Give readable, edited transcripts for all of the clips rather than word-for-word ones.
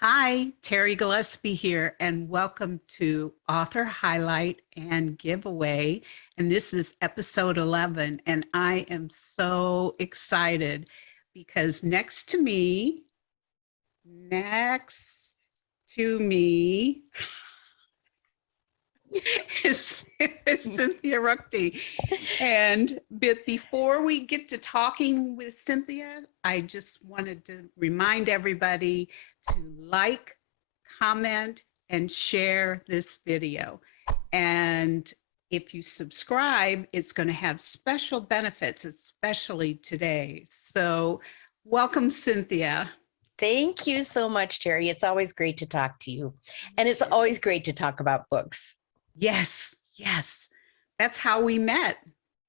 Hi, Terri Gillespie here, and welcome to Author Highlight and Giveaway. And this is episode 11, and I am so excited because next to me is Cynthia Ruchti. But before we get to talking with Cynthia, I just wanted to remind everybody to like, comment, and share this video. And if you subscribe, it's going to have special benefits, especially today. So welcome, Cynthia. Thank you so much, Terri. It's always great to talk to you. And it's always great to talk about books. Yes. That's how we met.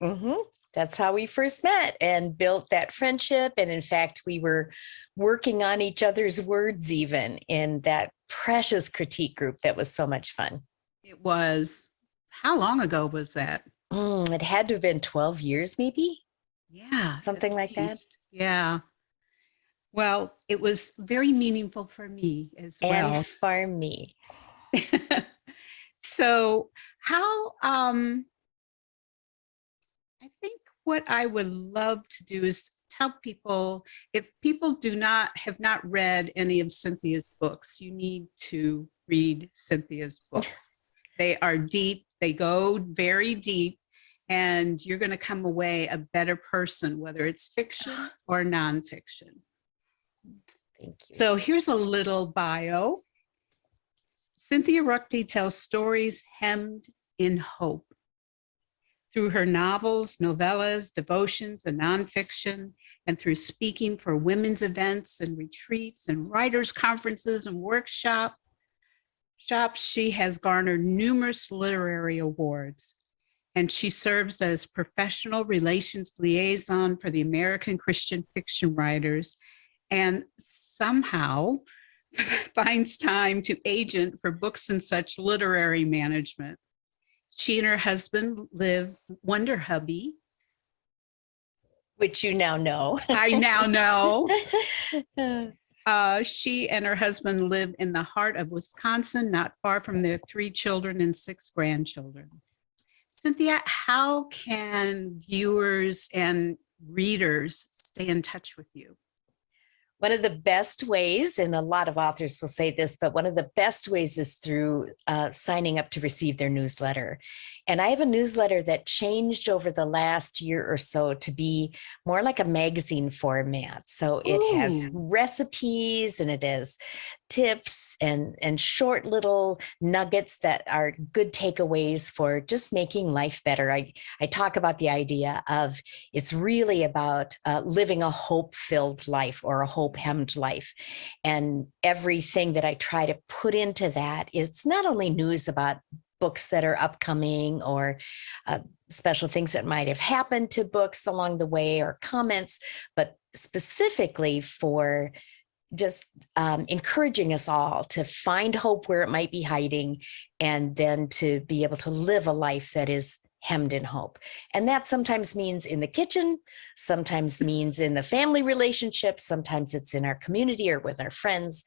Mm-hmm. That's how we first met and built that friendship. And in fact, we were working on each other's words even in that precious critique group that was so much fun. It was, how long ago was that? It had to have been 12 years, maybe? Yeah. Something like that. Yeah. Well, it was very meaningful for me as well. And for me. So how, I think what I would love to do is tell people, if people have not read any of Cynthia's books, you need to read Cynthia's books. They are deep, they go very deep, and you're going to come away a better person, whether it's fiction or nonfiction. Thank you. So here's a little bio. Cynthia Ruchti tells stories hemmed in hope. Through her novels, novellas, devotions, and nonfiction, and through speaking for women's events and retreats and writers' conferences and workshops, she has garnered numerous literary awards. And she serves as Professional Relations Liaison for the American Christian Fiction Writers, and somehow finds time to agent for Books and Such literary management. She and her husband live Wonder Hubby, which you now know. I now know. She and her husband live in the heart of Wisconsin, not far from their 3 children and 6 grandchildren. Cynthia, how can viewers and readers stay in touch with you? One of the best ways, and a lot of authors will say this, but one of the best ways is through signing up to receive their newsletter. And I have a newsletter that changed over the last year or so to be more like a magazine format. So it has recipes and it has tips and short little nuggets that are good takeaways for just making life better. I talk about the idea of it's really about living a hope-filled life or a hope-hemmed life. And everything that I try to put into that is not only news about books that are upcoming or special things that might have happened to books along the way or comments, but specifically for just encouraging us all to find hope where it might be hiding, and then to be able to live a life that is hemmed in hope. And that sometimes means in the kitchen, sometimes means in the family relationships, sometimes it's in our community or with our friends.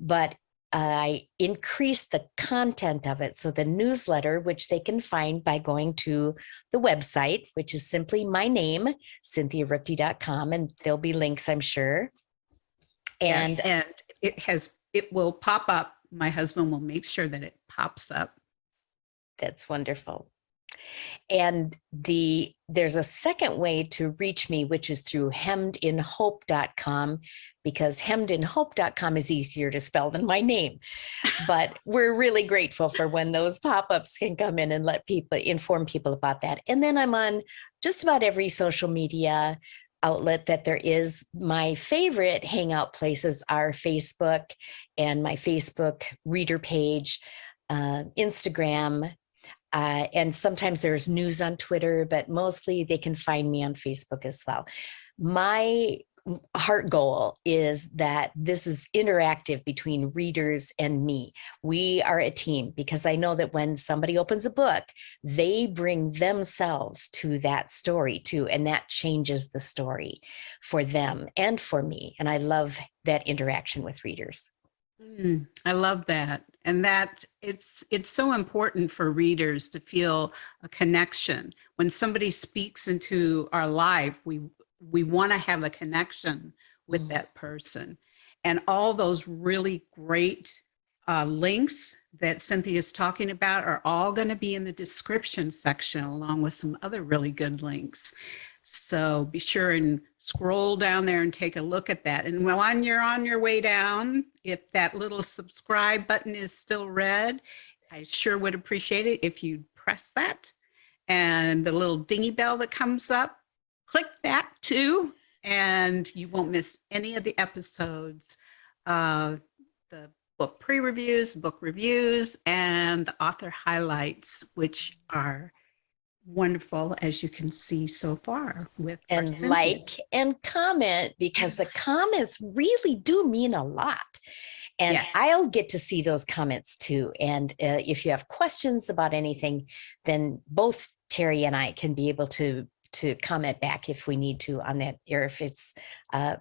But I increased the content of it. So the newsletter, which they can find by going to the website, which is simply my name, cynthiaruchti.com, and there'll be links, I'm sure. And it will pop up. My husband will make sure that it pops up. That's wonderful. And there's a second way to reach me, which is through hemmedinhope.com, because hemmedinhope.com is easier to spell than my name. But we're really grateful for when those pop-ups can come in and inform people about that. And then I'm on just about every social media outlet that there is. My favorite hangout places are Facebook and my Facebook reader page, Instagram, and sometimes there's news on Twitter, but mostly they can find me on Facebook as well. My heart goal is that this is interactive between readers and me. We are a team, because I know that when somebody opens a book, they bring themselves to that story too, and that changes the story for them and for me. And I love that interaction with readers. I love that. And that it's so important for readers to feel a connection. When somebody speaks into our life, we want to have a connection with that person. And all those really great links that Cynthia is talking about are all going to be in the description section, along with some other really good links. So be sure and scroll down there and take a look at that. And when you're on your way down, if that little subscribe button is still red, I sure would appreciate it if you'd press that. And the little dingy bell that comes up, click that too, and you won't miss any of the episodes, the book pre-reviews, book reviews, and the author highlights, which are wonderful, as you can see so far with our And Cynthia. like and comment, because the comments really do mean a lot. And Yes. I'll get to see those comments too. And if you have questions about anything, then both Terri and I can be able to comment back if we need to on that, or if it's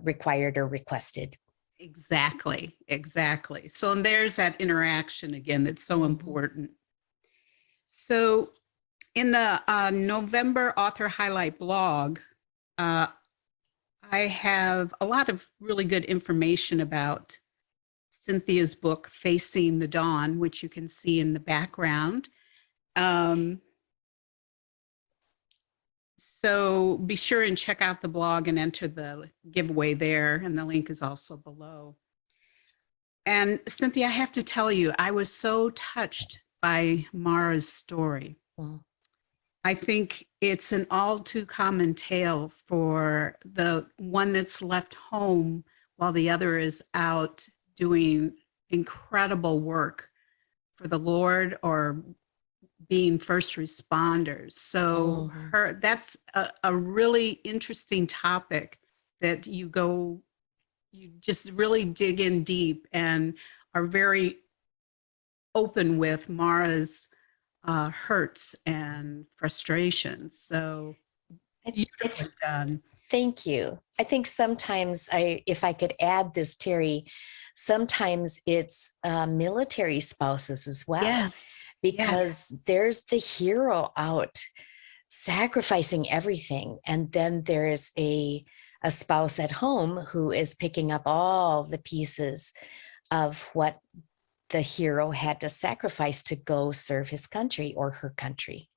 required or requested. Exactly. So there's that interaction again that's so important. So in the November author highlight blog, I have a lot of really good information about Cynthia's book, Facing the Dawn, which you can see in the background. So be sure and check out the blog and enter the giveaway there. And the link is also below. And Cynthia, I have to tell you, I was so touched by Mara's story. I think it's an all too common tale for the one that's left home while the other is out doing incredible work for the Lord or being first responders. So that's a really interesting topic that you just really dig in deep and are very open with Mara's hurts and frustrations. So beautifully done. Thank you. I think sometimes if I could add this, Terri, sometimes it's military spouses as well. Yes. Because there's the hero out sacrificing everything. And then there's a spouse at home who is picking up all the pieces of what the hero had to sacrifice to go serve his country or her country.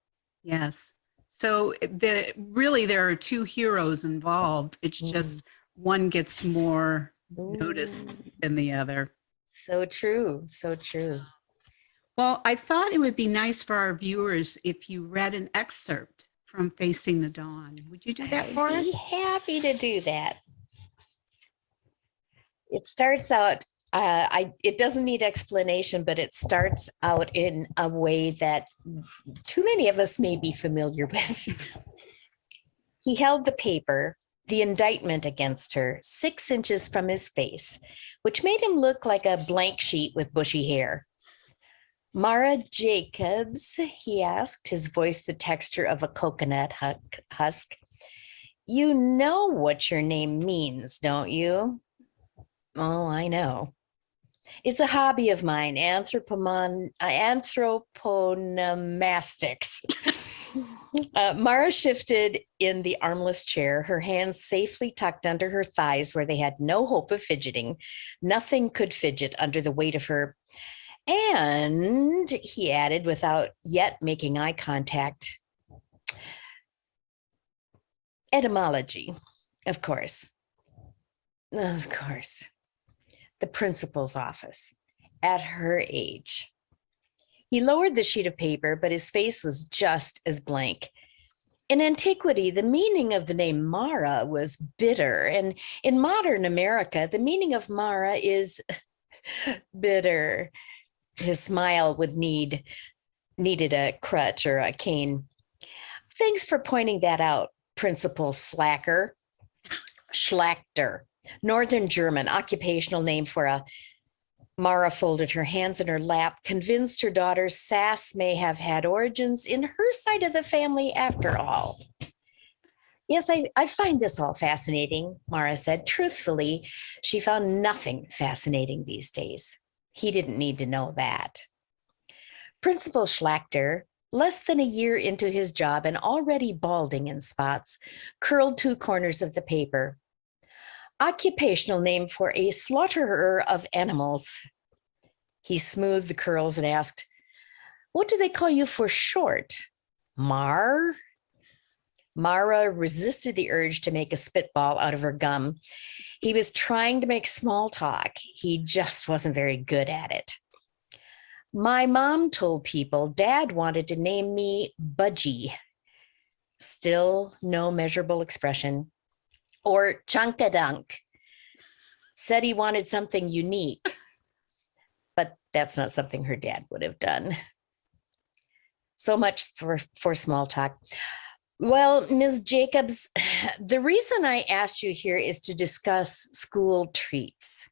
Yes. So there are two heroes involved. It's just one gets more noticed than the other. So true. So true. Well, I thought it would be nice for our viewers if you read an excerpt from Facing the Dawn. Would you do that for us? I'd be happy to do that. It starts out, it doesn't need explanation, but it starts out in a way that too many of us may be familiar with. He held the paper, the indictment against her, 6 inches from his face, which made him look like a blank sheet with bushy hair. Mara Jacobs, he asked, his voice the texture of a coconut husk. You know what your name means, don't you? Oh, I know. It's a hobby of mine, anthroponymastics. Mara shifted in the armless chair, her hands safely tucked under her thighs where they had no hope of fidgeting. Nothing could fidget under the weight of her. And he added without yet making eye contact, etymology, of course. Of course. The principal's office at her age. He lowered the sheet of paper, but his face was just as blank. In antiquity, the meaning of the name Mara was bitter. And in modern America, the meaning of Mara is bitter. His smile needed a crutch or a cane. Thanks for pointing that out, Principal Slacker. Schlachter, Northern German, occupational name for a. Mara folded her hands in her lap, convinced her daughter's sass may have had origins in her side of the family after all. Yes, I find this all fascinating, Mara said. Truthfully, she found nothing fascinating these days. He didn't need to know that. Principal Schlachter, less than a year into his job and already balding in spots, curled two corners of the paper. Occupational name for a slaughterer of animals. He smoothed the curls and asked, "What do they call you for short? Mar?" Mara resisted the urge to make a spitball out of her gum. He was trying to make small talk. He just wasn't very good at it. My mom told people Dad wanted to name me Budgie. Still no measurable expression. Or Chunkadunk. Said he wanted something unique. But that's not something her dad would have done. So much for small talk. Well, Ms. Jacobs, the reason I asked you here is to discuss school treats.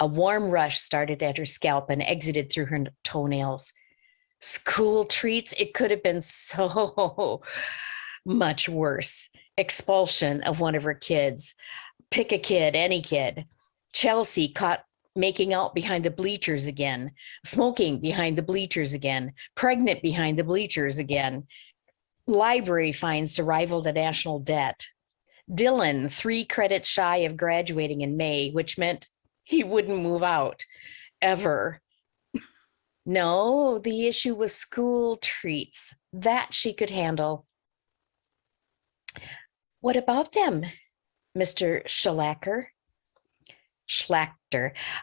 A warm rush started at her scalp and exited through her toenails. School treats, it could have been so much worse. Expulsion of one of her kids. Pick a kid, any kid. Chelsea caught making out behind the bleachers again. Smoking behind the bleachers again. Pregnant behind the bleachers again. Library fines to rival the national debt. Dylan, 3 credits shy of graduating in May, which meant he wouldn't move out ever. No, the issue was school treats. That she could handle. What about them, Mr. Schlachter?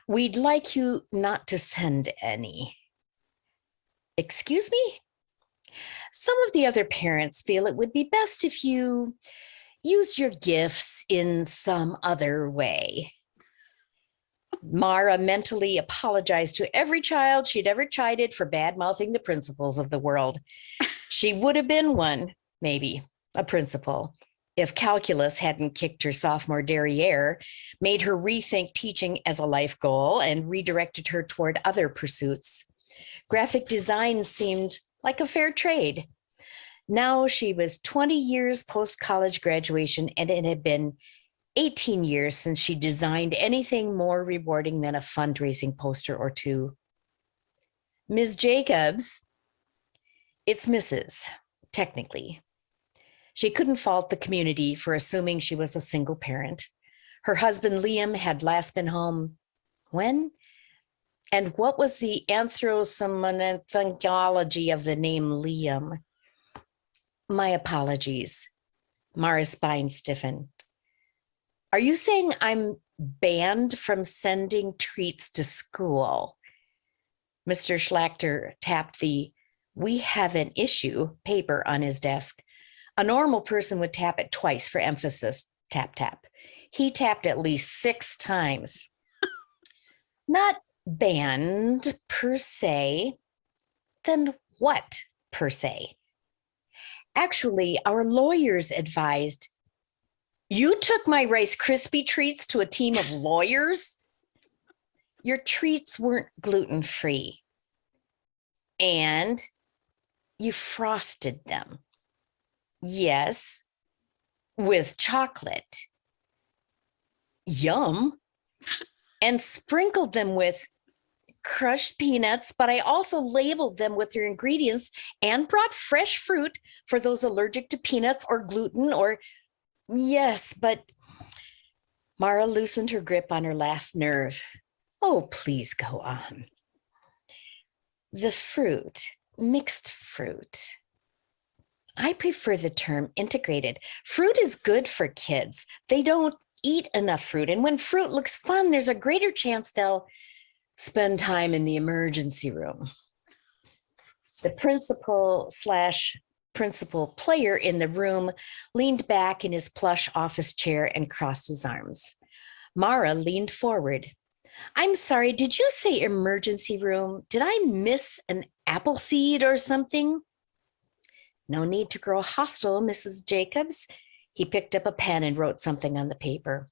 We'd like you not to send any. Excuse me? Some of the other parents feel it would be best if you use your gifts in some other way. Mara mentally apologized to every child she'd ever chided for bad-mouthing the principals of the world. She would have been one, maybe, a principal, if calculus hadn't kicked her sophomore derriere, made her rethink teaching as a life goal, and redirected her toward other pursuits. Graphic design seemed like a fair trade. Now she was 20 years post-college graduation, and it had been 18 years since she designed anything more rewarding than a fundraising poster or two. Ms. Jacobs, it's Mrs., technically. She couldn't fault the community for assuming she was a single parent. Her husband, Liam, had last been home when? And what was the anthropomorphology of the name Liam? My apologies. Mara's spine stiffened. Are you saying I'm banned from sending treats to school? Mr. Schlachter tapped the "we have an issue" paper on his desk. A normal person would tap it twice for emphasis. Tap, tap. He tapped at least 6 times. Not banned per se. Then what per se? Actually, our lawyers advised. You took my Rice Krispie treats to a team of lawyers? Your treats weren't gluten-free. And you frosted them. Yes, with chocolate. Yum. And sprinkled them with crushed peanuts, but I also labeled them with their ingredients and brought fresh fruit for those allergic to peanuts or gluten or... Yes, but... Mara loosened her grip on her last nerve. Oh, please go on. The fruit, mixed fruit. I prefer the term integrated. Fruit is good for kids. They don't eat enough fruit. And when fruit looks fun, there's a greater chance they'll spend time in the emergency room. The principal player in the room leaned back in his plush office chair and crossed his arms. Mara leaned forward. I'm sorry, did you say emergency room? Did I miss an apple seed or something? No need to grow hostile, Mrs. Jacobs. He picked up a pen and wrote something on the paper.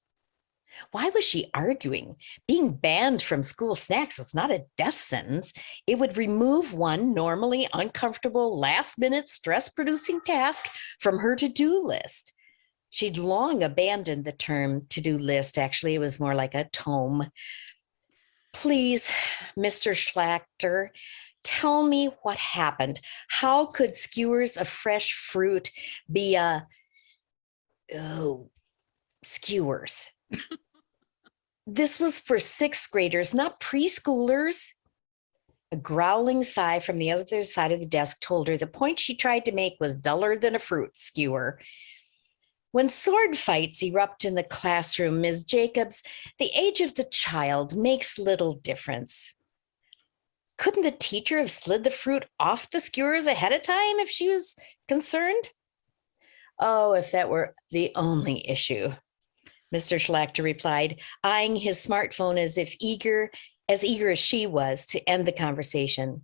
Why was she arguing? Being banned from school snacks was not a death sentence. It would remove one normally uncomfortable, last-minute, stress-producing task from her to-do list. She'd long abandoned the term to-do list. Actually, it was more like a tome. Please, Mr. Schlachter, tell me what happened. How could skewers of fresh fruit be skewers? This was for sixth graders, not preschoolers. A growling sigh from the other side of the desk told her the point she tried to make was duller than a fruit skewer. When sword fights erupt in the classroom, Ms. Jacobs, the age of the child makes little difference. Couldn't the teacher have slid the fruit off the skewers ahead of time if she was concerned? Oh, if that were the only issue, Mr. Schlachter replied, eyeing his smartphone as eager as she was to end the conversation.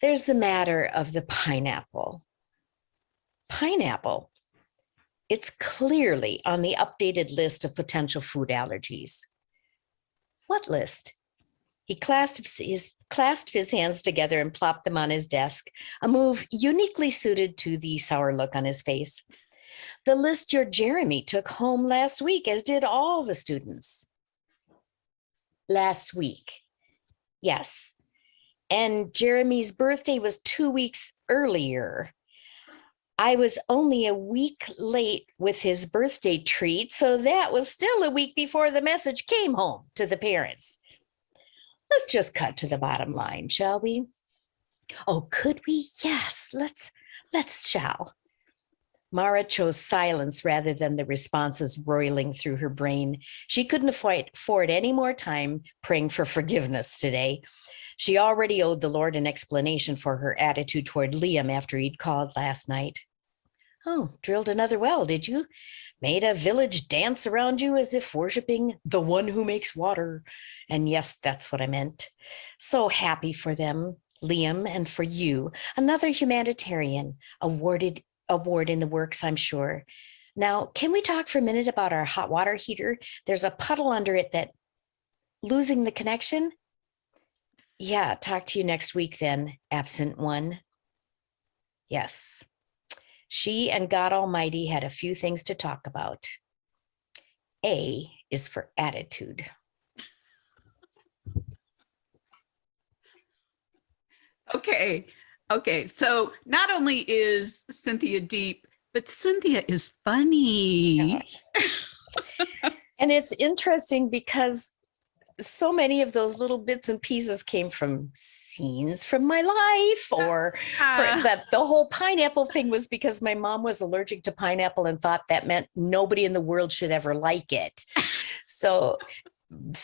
There's the matter of the pineapple. Pineapple. It's clearly on the updated list of potential food allergies. What list? He clasped his hands together and plopped them on his desk, a move uniquely suited to the sour look on his face. The list your Jeremy took home last week, as did all the students. Last week. Yes. And Jeremy's birthday was 2 weeks earlier. I was only a week late with his birthday treat, so that was still a week before the message came home to the parents. Let's just cut to the bottom line, shall we? Oh, could we? Yes, let's shall. Mara chose silence rather than the responses roiling through her brain. She couldn't afford any more time praying for forgiveness today. She already owed the Lord an explanation for her attitude toward Liam after he'd called last night. Oh, drilled another well, did you? Made a village dance around you as if worshiping the one who makes water. And yes, that's what I meant. So happy for them, Liam, and for you. Another humanitarian award in the works, I'm sure. Now, can we talk for a minute about our hot water heater? There's a puddle under it that losing the connection? Yeah, talk to you next week then, absent one. Yes. She and God Almighty had a few things to talk about. A is for attitude. Okay. So not only is Cynthia deep, but Cynthia is funny. And it's interesting because so many of those little bits and pieces came from scenes from my life, or that the whole pineapple thing was because my mom was allergic to pineapple and thought that meant nobody in the world should ever like it. So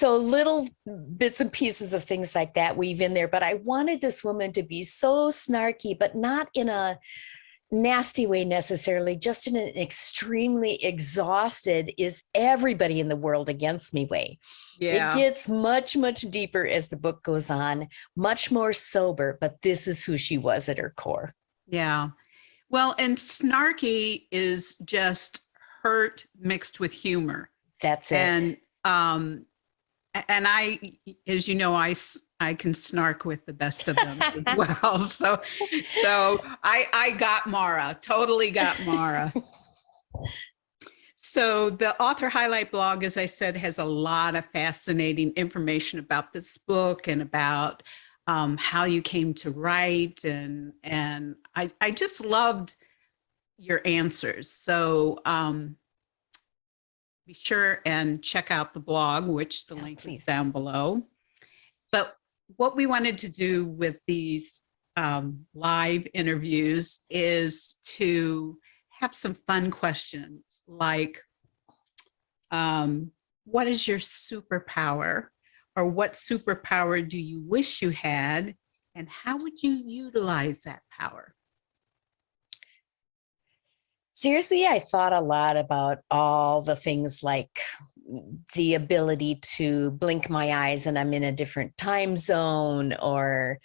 little bits and pieces of things like that weave in there. But I wanted this woman to be so snarky, but not in a nasty way necessarily, just in an extremely exhausted, is everybody in the world against me way. Yeah. It gets much, much deeper as the book goes on, much more sober, but this is who she was at her core. Yeah. Well, and snarky is just hurt mixed with humor. That's it. And I, as you know, I can snark with the best of them as well. So I got Mara, totally got Mara. So the author highlight blog, as I said, has a lot of fascinating information about this book and about how you came to write. And I just loved your answers. So be sure and check out the blog, which the link is down below. But what we wanted to do with these live interviews is to have some fun questions like, what is your superpower? Or what superpower do you wish you had? And how would you utilize that power? Seriously, I thought a lot about all the things like the ability to blink my eyes and I'm in a different time zone, or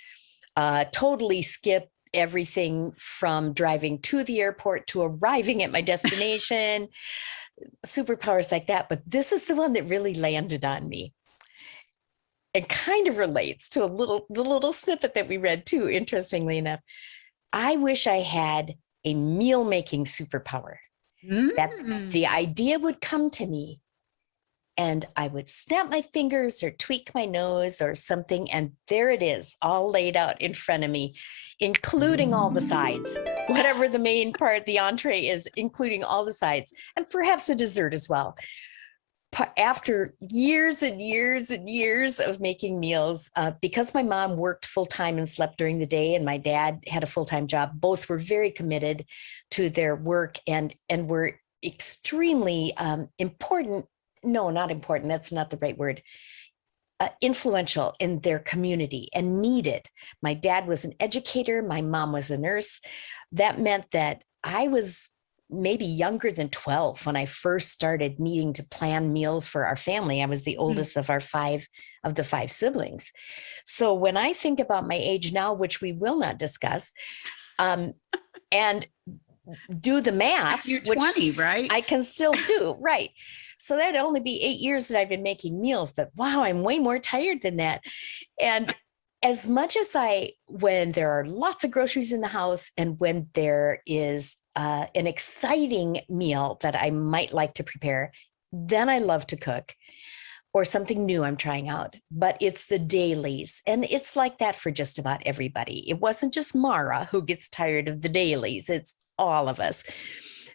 totally skip everything from driving to the airport to arriving at my destination, superpowers like that. But this is the one that really landed on me. It kind of relates to the little snippet that we read too, interestingly enough. I wish I had a meal making superpower, that the idea would come to me and I would snap my fingers or tweak my nose or something. And there it is, all laid out in front of me, including all the sides, whatever the main part, the entree is, including all the sides, and perhaps a dessert as well. After years and years and years of making meals, because my mom worked full-time and slept during the day, and my dad had a full-time job, both were very committed to their work and were extremely important. No, not important. That's not the right word. Influential in their community and needed. My dad was an educator. My mom was a nurse. That meant that I was maybe younger than 12 when I first started needing to plan meals for our family. I was the oldest of the five siblings. So when I think about my age now, which we will not discuss, and do the math, You're 20, right? I can still do, right? So that'd only be 8 years that I've been making meals, but wow, I'm way more tired than that. And as much as when there are lots of groceries in the house and when there is an exciting meal that I might like to prepare, then I love to cook, or something new I'm trying out. But it's the dailies. And it's like that for just about everybody. It wasn't just Mara who gets tired of the dailies. It's all of us.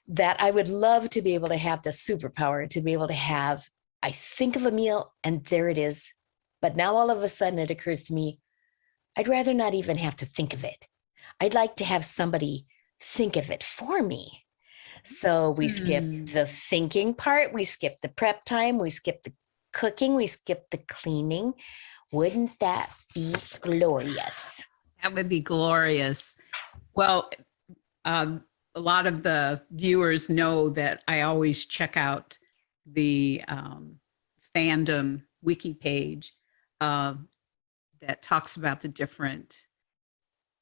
That I would love to be able to have the superpower to be able to have, I think of a meal and there it is. But now all of a sudden it occurs to me, I'd rather not even have to think of it. I'd like to have somebody think of it for me. So we skip the thinking part, we skip the prep time, we skip the cooking, we skip the cleaning. Wouldn't that be glorious? That would be glorious. Well, a lot of the viewers know that I always check out the fandom wiki page that talks about the different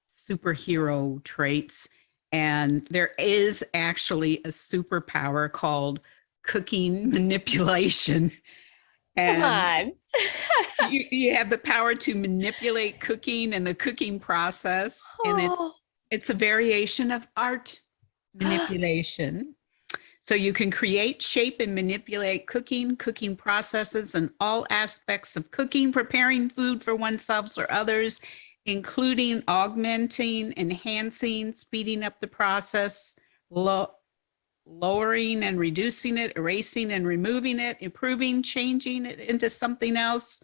superhero traits. And there is actually a superpower called cooking manipulation. And Come on. you have the power to manipulate cooking and the cooking process. And it's a variation of art manipulation. So you can create, shape, and manipulate cooking processes, and all aspects of cooking, preparing food for oneself or others, including augmenting, enhancing, speeding up the process, lowering and reducing it, erasing and removing it, improving, changing it into something else.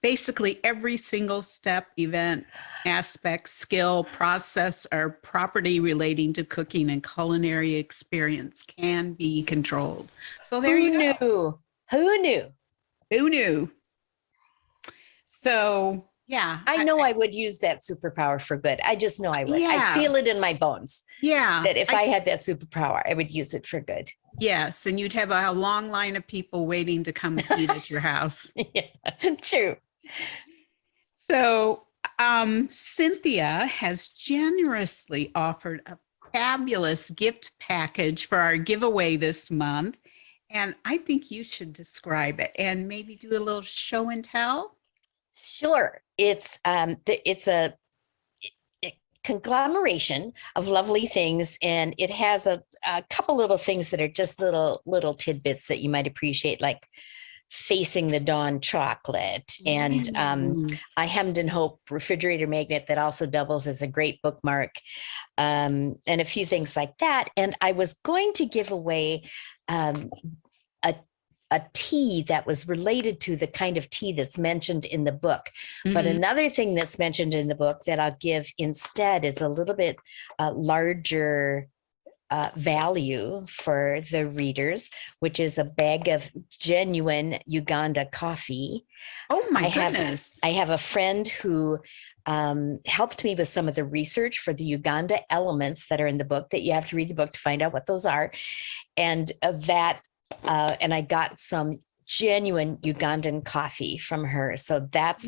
Basically, every single step, event, aspect, skill, process, or property relating to cooking and culinary experience can be controlled. So there you go. Who knew? Who knew? So yeah, I know I would use that superpower for good. I just know I would. Yeah. I feel it in my bones. Yeah. That if I had that superpower, I would use it for good. Yes, and you'd have a long line of people waiting to come eat at your house. Yeah, true. So Cynthia has generously offered a fabulous gift package for our giveaway this month. And I think you should describe it and maybe do a little show and tell. Sure. It's a conglomeration of lovely things, and it has a couple little things that are just little tidbits that you might appreciate, like Facing the Dawn chocolate and a Hemmed and Hope refrigerator magnet that also doubles as a great bookmark, and a few things like that. And I was going to give away a tea that was related to the kind of tea that's mentioned in the book. But another thing that's mentioned in the book that I'll give instead is a little bit larger value for the readers, which is a bag of genuine Uganda coffee. Oh my goodness. I have a friend who helped me with some of the research for the Uganda elements that are in the book, that you have to read the book to find out what those are. And and I got some genuine Ugandan coffee from her. So that's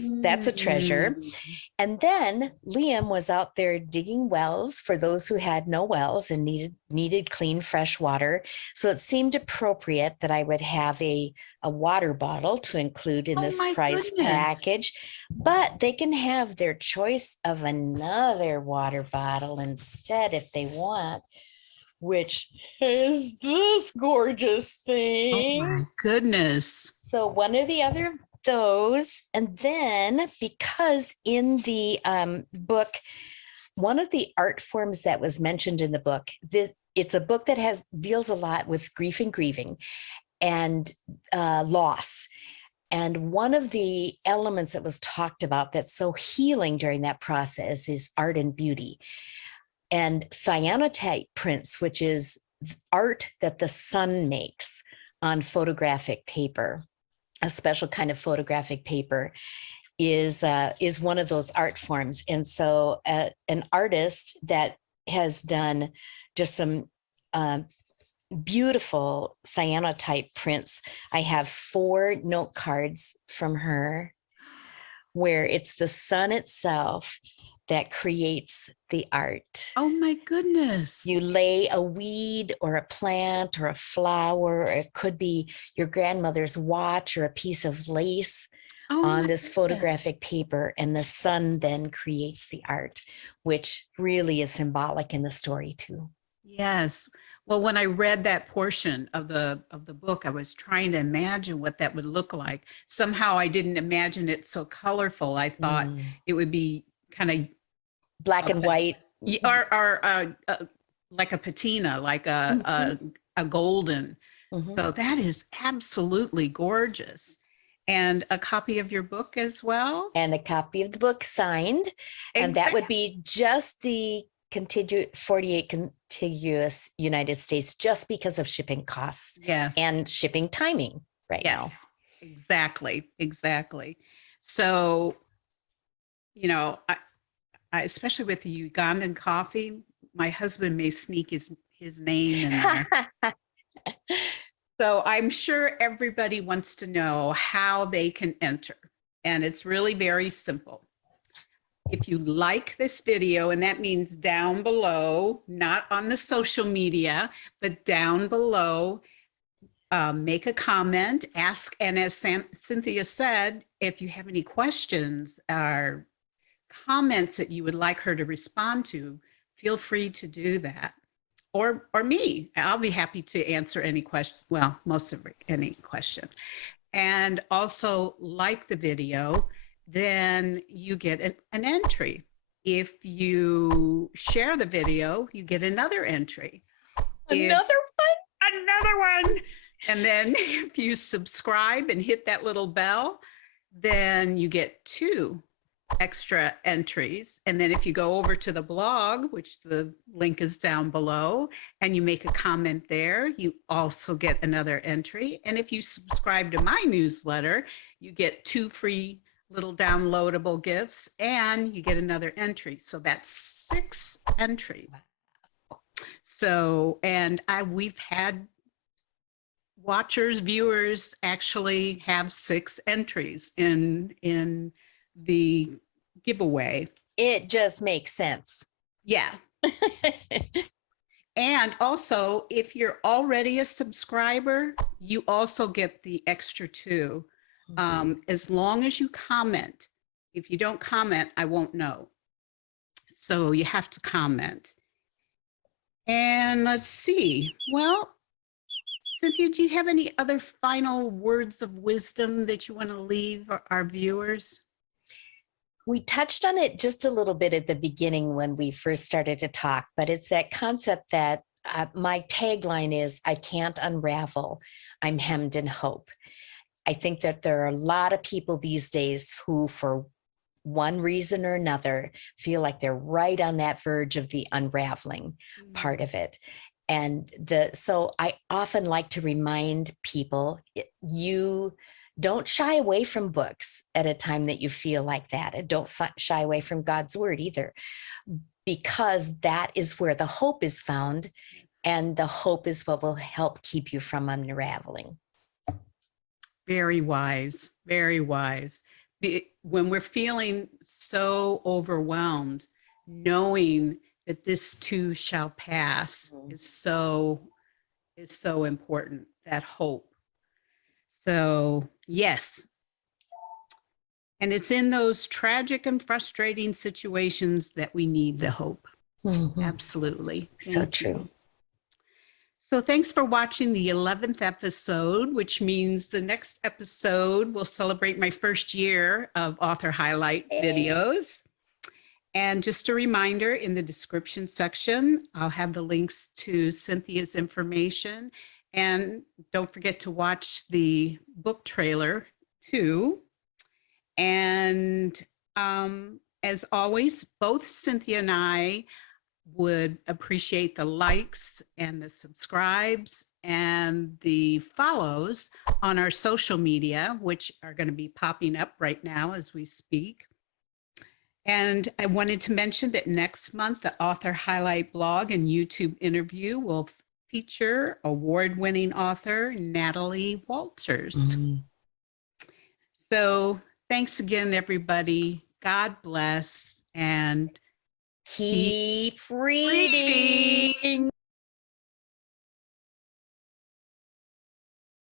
a treasure. Mm. And then Liam was out there digging wells for those who had no wells and needed clean, fresh water. So it seemed appropriate that I would have a water bottle to include in Oh this my prize goodness. package. But they can have their choice of another water bottle instead if they want, which is this gorgeous Oh thing. my goodness. So one or the other of those. And then because in the book, one of the art forms that was mentioned in the book, it's a book that deals a lot with grief and grieving and loss. And one of the elements that was talked about that's so healing during that process is art and beauty. And cyanotype prints, which is art that the sun makes on photographic paper, a special kind of photographic paper, is one of those art forms. And so an artist that has done just some beautiful cyanotype prints. I have 4 note cards from her where it's the sun itself that creates the art. Oh my goodness. You lay a weed or a plant or a flower, or it could be your grandmother's watch or a piece of lace Oh on my this goodness. photographic paper, and the sun then creates the art, which really is symbolic in the story too. Yes. Well, when I read that portion of the book, I was trying to imagine what that would look like. Somehow I didn't imagine it so colorful. I thought it would be kind of Black and white. or like a patina, like a golden. So that is absolutely gorgeous. And a copy of your book as well. And a copy of the book signed. And that would be just the 48 contiguous United States, just because of shipping costs Yes. and shipping timing right now. Exactly. So, you know, I especially with the Ugandan coffee, my husband may sneak his name in there. So I'm sure everybody wants to know how they can enter. And it's really very simple. If you like this video, and that means down below, not on the social media, but down below, make a comment, ask, and as Cynthia said, if you have any questions or comments that you would like her to respond to, feel free to do that. Or me, I'll be happy to answer any question, well, most of any question. And also like the video, then you get an entry. If you share the video, you get another entry. Another one. And then if you subscribe and hit that little bell, then you get 2 extra entries. And then if you go over to the blog, which the link is down below, and you make a comment there, you also get another entry. And if you subscribe to my newsletter, you get 2 free little downloadable gifts and you get another entry. So that's 6 entries. So, and we've had watchers, viewers actually have 6 entries in the giveaway. It just makes sense. Yeah. And also, if you're already a subscriber, you also get the extra 2. As long as you comment. If you don't comment, I won't know. So you have to comment. And let's see. Well, Cynthia, do you have any other final words of wisdom that you want to leave our viewers? We touched on it just a little bit at the beginning when we first started to talk, but it's that concept that my tagline is, I can't unravel, I'm hemmed in hope. I think that there are a lot of people these days who, for one reason or another, feel like they're right on that verge of the unraveling part of it. And so I often like to remind people, you don't shy away from books at a time that you feel like that. And don't shy away from God's word either, because that is where the hope is found. And the hope is what will help keep you from unraveling. Very wise, very wise. When we're feeling so overwhelmed, knowing that this too shall pass is so important, that hope. So, yes. And it's in those tragic and frustrating situations that we need the hope. Mhm. Absolutely. So Thank true. you. So thanks for watching the 11th episode, which means the next episode will celebrate my first year of author highlight videos. And just a reminder, in the description section, I'll have the links to Cynthia's information. And don't forget to watch the book trailer too. And as always, both Cynthia and I would appreciate the likes and the subscribes and the follows on our social media, which are going to be popping up right now as we speak. And I wanted to mention that next month, the Author Highlight blog and YouTube interview will feature award-winning author Natalie Walters. So thanks again, everybody. God bless and Keep reading.